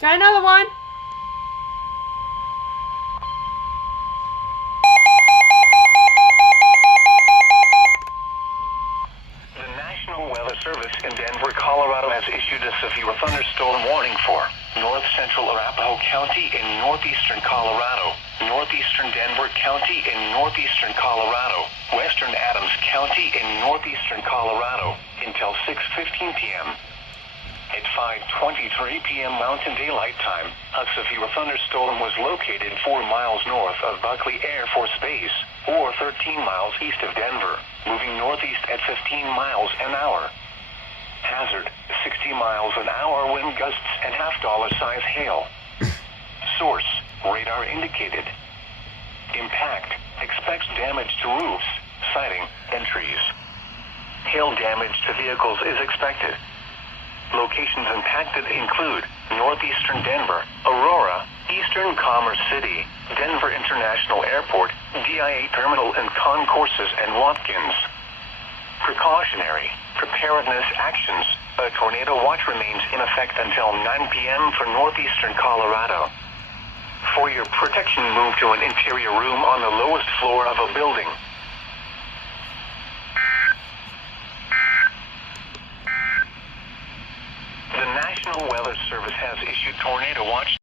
Got another one. The National Weather Service in Denver, Colorado has issued a severe thunderstorm warning for north central Arapahoe County in northeastern Colorado, northeastern Denver County in northeastern Colorado, western Adams County in northeastern Colorado until 6:15 p.m. At 5:23 p.m. Mountain Daylight Time, a severe thunderstorm was located 4 miles north of Buckley Air Force Base, or 13 miles east of Denver, moving northeast at 15 miles an hour. Hazard, 60 miles an hour wind gusts and half-dollar-size hail. Source, radar indicated. Impact, expects damage to roofs, siding, and trees. Hail damage to vehicles is expected. Locations impacted include northeastern Denver, Aurora, eastern Commerce City, Denver International Airport, D.I.A Terminal and Concourses, and Watkins. Precautionary preparedness actions. A tornado watch remains in effect until 9 p.m. for northeastern Colorado. For your protection, move to an interior room on the lowest floor of a building. The National Weather Service has issued tornado watch